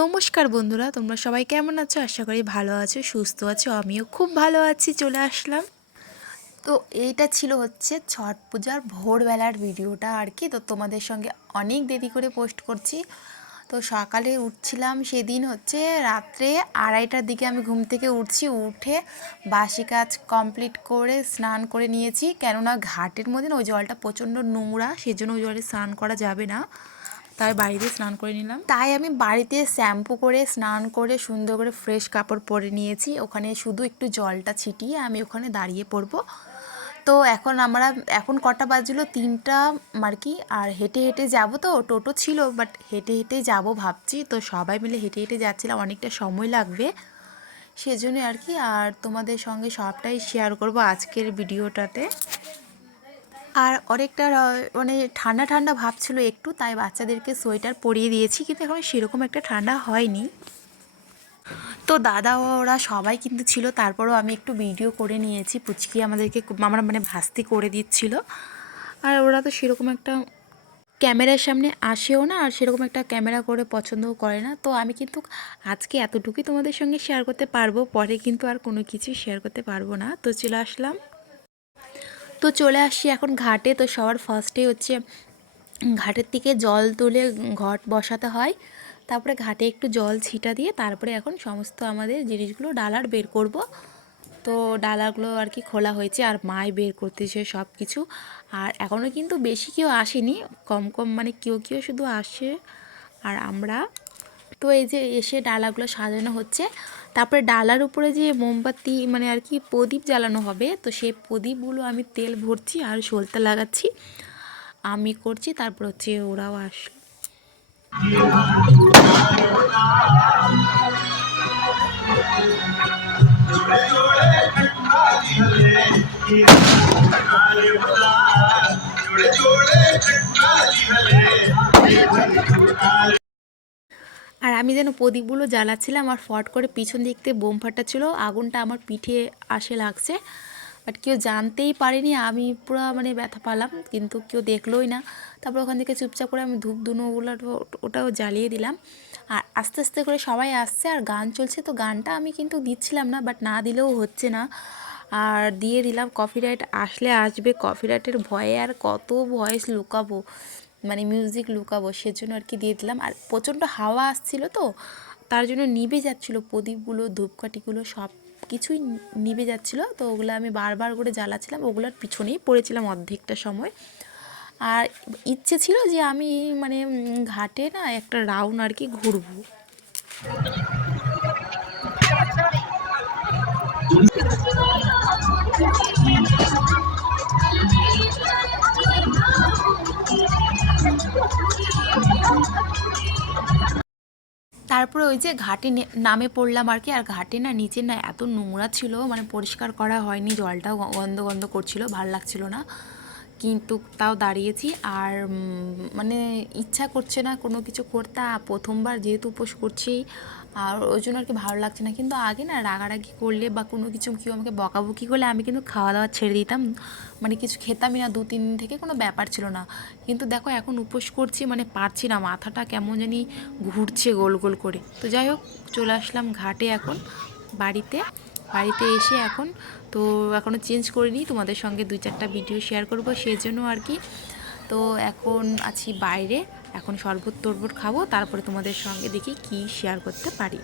নমস্কার বন্ধুরা, তোমরা সবাই কেমন আছো? আশা করি ভালো আছো, সুস্থ আছো। আমিও খুব ভালো আছি। চলে আসলাম। তো এইটা ছিল হচ্ছে ছট পূজার ভোরবেলার ভিডিওটা আর কি। তো তোমাদের সঙ্গে অনেক দেরি করে পোস্ট করছি। তো সকালে উঠছিলাম সেদিন হচ্ছে রাত্রে 2:30টার দিকে আমি ঘুম থেকে উঠছি। উঠে বাসি কাজ কমপ্লিট করে স্নান করে নিয়েছি, কেননা ঘাটের মধ্যে না ওই জলটা প্রচণ্ড নোংরা, সেজন্য ওই জলে স্নান করা যাবে না। তাই বাড়িতে স্নান করে নিলাম। তাই আমি বাড়িতে শ্যাম্পু করে স্নান করে সুন্দর করে ফ্রেশ কাপড় পরে নিয়েছি। ওখানে শুধু একটু জলটা ছিটিয়ে আমি ওখানে দাঁড়িয়ে পড়বো। তো এখন কটা বাজলো? 3টা আর কি। আর হেঁটে হেঁটে যাব, তো টোটো ছিল বাট হেঁটে হেঁটেই যাব ভাবছি। তো সবাই মিলে হেঁটে হেঁটে যাচ্ছিলাম, অনেকটা সময় লাগবে সেজন্য আর কি। আর তোমাদের সঙ্গে সবটাই শেয়ার করব আজকের ভিডিওটাতে। আর অনেকটা মানে ঠান্ডা ঠান্ডা ভাব ছিল একটু, তাই বাচ্চাদেরকে সোয়েটার পরিয়ে দিয়েছি, কিন্তু এখন সেরকম একটা ঠান্ডা হয়নি। তো দাদা ওরা সবাই কিন্তু ছিল, তারপরেও আমি একটু ভিডিও করে নিয়েছি। পুচকি আমাদেরকে মানে ভাস্তি করে দিচ্ছিল। আর ওরা তো সেরকম একটা ক্যামেরার সামনে আসেও না, আর সেরকম একটা ক্যামেরা করে পছন্দও করে না। তো আমি কিন্তু আজকে এতটুকুই তোমাদের সঙ্গে শেয়ার করতে পারবো, পরে কিন্তু আর কোনো কিছু শেয়ার করতে পারবো না। তো চলে আসলাম। তো চলে আসছি এখন ঘাটে। তো সবার ফার্স্টে হচ্ছে ঘাটের থেকে জল তুলে ঘট বসাতে হয়, তারপরে ঘাটে একটু জল ছিটা দিয়ে তারপরে এখন সমস্ত আমাদের জিনিসগুলো ডালার বের করব। তো ডালাগুলো আর কি খোলা হয়েছে, আর মাই বের করতেছে সব কিছু। আর এখনও কিন্তু বেশি কেউ আসেনি, কম কম মানে কেউ কেউ শুধু আসে। আর আমরা তো এই যে এসে ডালাগুলো সাজানো হচ্ছে। তারপরে ডালার উপরে যে মোমবাতি মানে আর কি প্রদীপ জ্বালানো হবে, তো সেই প্রদীপগুলো আমি তেল ভরছি আর সলতে লাগাচ্ছি, আমি করছি। তারপর হচ্ছে ওরাও আসলো। আর আমি যেন প্রদীপগুলো জ্বালাচ্ছিলাম, আর ফট করে পিছন দিক থেকে বোম ফাটাচ্ছিল, আগুনটা আমার পিঠে আসে লাগছে। বাট কেউ জানতেই পারেনি, আমি পুরো মানে ব্যথা পালাম, কিন্তু কেউ দেখলোই না। তারপর ওখান থেকে চুপচাপ করে আমি ধূপ ধুনোগুলো ওটাও জ্বালিয়ে দিলাম। আর আস্তে আস্তে করে সবাই আসছে আর গান চলছে। তো গানটা আমি কিন্তু দিচ্ছিলাম না, বাট না দিলেও হচ্ছে না, আর দিয়ে দিলাম। কপিরাইট আসলে আসবে, কপিরাইটের ভয়ে আর কত ভয়েস লুকাবো, মানে মিউজিক লুকাবো, সেজন্য আর কি দিয়ে দিলাম। আর প্রচণ্ড হাওয়া আসছিলো, তো তার জন্য নিভে যাচ্ছিলো প্রদীপগুলো, ধূপকাঠিগুলো সব কিছুই নিভে যাচ্ছিলো। তো ওগুলো আমি বারবার করে জ্বালাচ্ছিলাম, ওগুলোর পিছনেই পড়েছিলাম অর্ধেকটা সময়। আর ইচ্ছে ছিল যে আমি মানে ঘাটে না একটা রাউন্ড আর কি ঘুরবো। তারপরে ওই যে ঘাটে নামে পড়লাম আর কি। আর ঘাটে না নিচে না এত নোংরা ছিল, মানে পরিষ্কার করা হয়নি, জলটাও গন্ধ গন্ধ করছিল, ভালো লাগছিল না। কিন্তু তাও দাঁড়িয়েছি। আর মানে ইচ্ছা করছে না কোনো কিছু করতে, প্রথমবার যেহেতু উপোস করছি, আর ওই জন্য আর কি ভালো লাগছে না। কিন্তু আগে না রাগারাগি করলে বা কোনো কিছু কেউ আমাকে বকাবকি করলে আমি কিন্তু খাওয়া দাওয়া ছেড়ে দিতাম, মানে কিছু খেতামই না 2-3 দিন থেকে, কোনো ব্যাপার ছিল না। কিন্তু দেখো এখন উপোস করছি, মানে পারছি না, মাথাটা কেমন জানি ঘুরছে গোল গোল করে। তো যাই হোক, চলে আসলাম ঘাটে এখন বাড়িতে। বাড়িতে এসে এখন তো এখনও চেঞ্জ করিনি, তোমাদের সঙ্গে 2-4টা ভিডিও শেয়ার করব সেজন্য আর কি। তো এখন আছি বাইরে, এখন শরবত টরবত খাবো, তারপরে তোমাদের সঙ্গে দেখি কি শেয়ার করতে পারি।